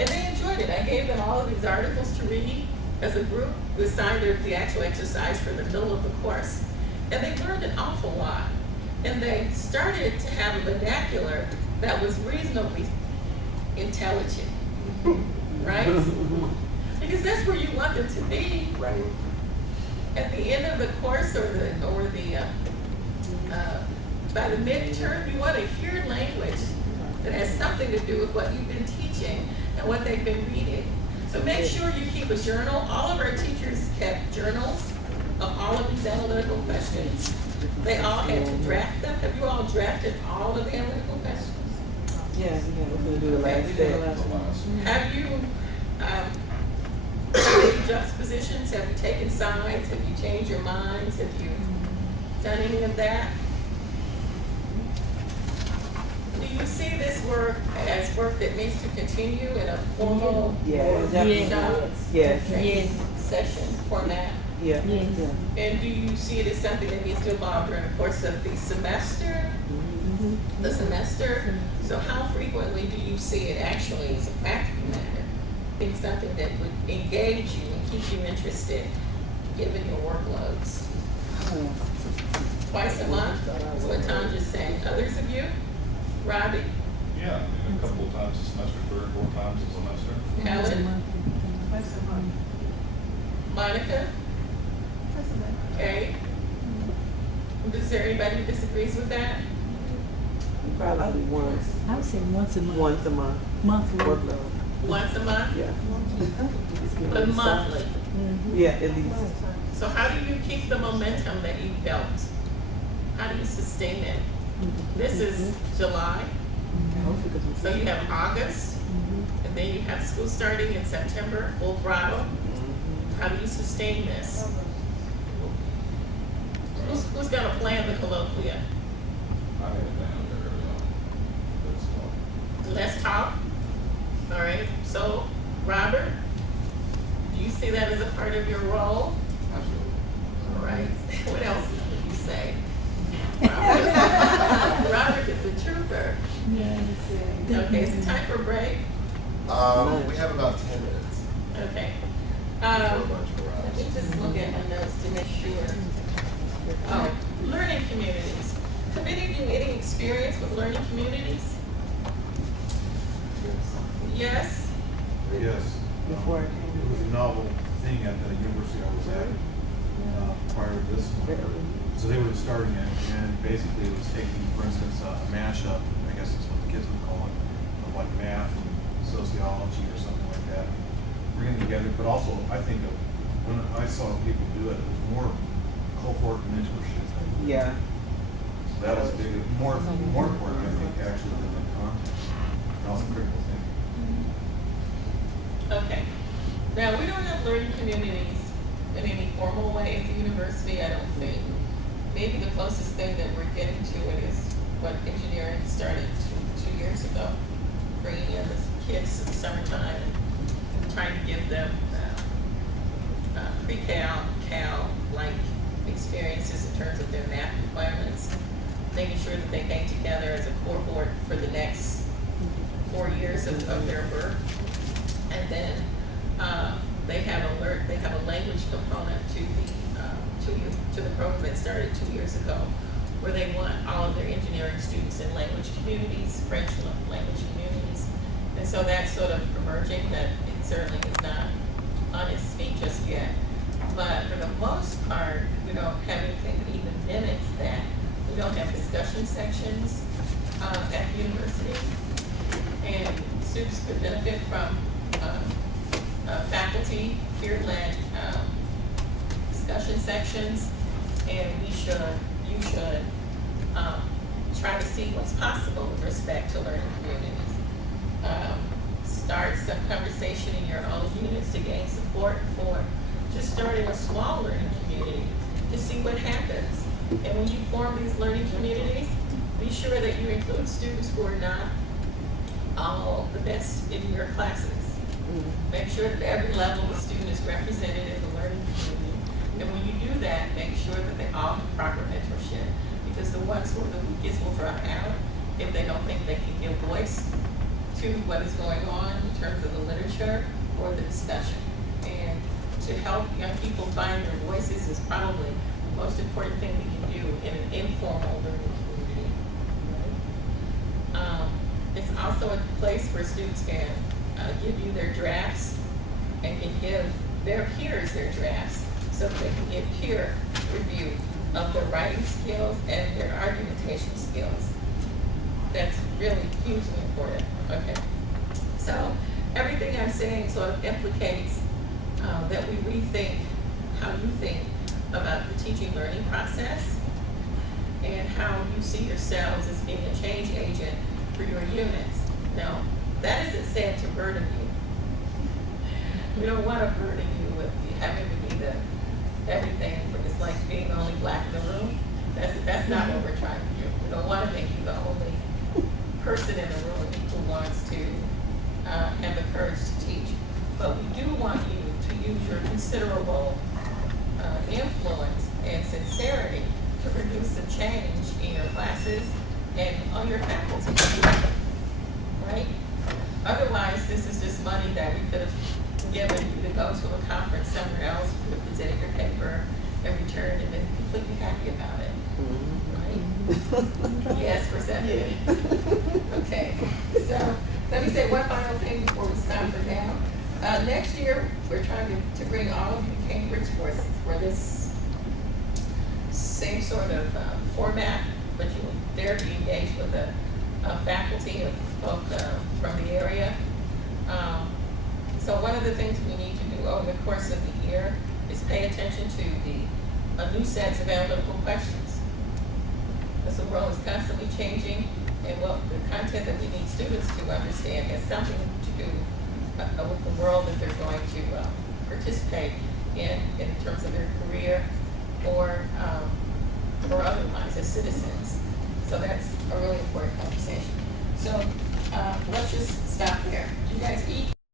And they enjoyed it. I gave them all of these articles to read as a group. We assigned the actual exercise for the middle of the course. And they learned an awful lot. And they started to have a vernacular that was reasonably intelligent, right? Because that's where you want them to be. Right. At the end of the course by the midterm, you want to hear language that has something to do with what you've been teaching and what they've been reading. So make sure you keep a journal. All of our teachers kept journals of all of these analytical questions. They all had to draft them. Have you all drafted all of the analytical questions? Yes, we're gonna do the last set. Have you made juxtapositions? Have you taken sides? Have you changed your minds? Have you done any of that? Do you see this work as work that needs to continue in a formal workshop Yes. session format? Yeah. And do you see it as something that needs to evolve during the course of the semester? The semester? So how frequently do you see it actually as a practical matter? Being something that would engage you and keep you interested given your workloads? Twice a month is what Tom just said. Others of you? Robbie? Yeah, a couple of times a semester, 3 or 4 times a semester. Helen? Twice a month. Monica? Okay. Is there anybody who disagrees with that? Probably once. I would say once a month. Once a month. Monthly. Workload. Once a month? Yeah. But monthly? Yeah, at least. So how do you keep the momentum that you built? How do you sustain it? This is July, so you have August, and then you have school starting in September, full throttle. How do you sustain this? Who's gonna plan the colloquia? I had it down there. Let's talk. All right, so Robert, do you see that as a part of your role? All right, what else would you say? Robert is a trooper. Yes. Okay, is it time for a break? We have about 10 minutes. Okay. For a bunch of Let me rides. just look at my notes to make sure. Oh, learning communities. Have any of you any experience with learning communities? Yes? Yes. Before. It was a novel thing at the university I was at prior to this one. So they were starting it, and basically it was taking, for instance, a mashup, I guess that's what the kids would call it, of like math and sociology or something like that. Bringing together, but also I think of, when I saw people do it, it was more cohort mentorship. Yeah. So that was big, more important, I think, actually, than the content. And also critical thinking. Okay. Now, we don't have learning communities in any formal way at the university, I don't think. Maybe the closest thing that we're getting to it is what engineering started two years ago, bringing in the kids in the summertime and trying to give them pre-Cal, Cal-like experiences in terms of their math requirements, making sure that they came together as a cohort for the next 4 years of their work. And then they have a language component to the program that started 2 years ago, where they want all of their engineering students in language communities, French language communities. And so that's sort of emerging, that it certainly is not on its feet just yet. But for the most part, we don't have anything that even mimics that. We don't have discussion sections at the university. And students could benefit from faculty peer-led discussion sections, and you should try to see what's possible with respect to learning communities. Start some conversation in your own units to gain support for just starting a small learning community to see what happens. And when you form these learning communities, be sure that you include students who are not all the best in your classes. Make sure that every level of student is represented in the learning community. And when you do that, make sure that they all have proper mentorship, because the ones who are the weakest will drop out if they don't think they can give voice to what is going on in terms of the center for the discussion. And to help young people find their voices is probably the most important thing we can do in an informal learning community. Right? It's also a place where students can give you their drafts and can give their peers their drafts so that they can get peer review of their writing skills and their argumentation skills. That's really hugely important. Okay. So everything I'm saying sort of implicates that we rethink how you think about the teaching learning process and how you see yourselves as being a change agent for your units. Now, that isn't said to burden you. We don't want to burden you with having to be the everything for this, like being the only black in the room. That's not what we're trying to do. We don't want to make you the only person in the room who wants to have the courage to teach. But we do want you to use your considerable influence and sincerity to produce some change in your classes and on your faculty. Right? Otherwise, this is just money that we could have given you to go to a conference somewhere else, you could have presented your paper and returned and been completely happy about it. Right? Yes, presented. Okay. So let me say one final thing before we stop for now. Next year, we're trying to bring all of you Cambridge for this same sort of format, but you will dare be engaged with the faculty of folk from the area. So one of the things we need to do over the course of the year is pay attention to the new sets of analytical questions. Because the world is constantly changing, and what the content that we need students to understand has something to do with the world that they're going to participate in terms of their career or otherwise as citizens. So that's a really important conversation. So let's just stop there.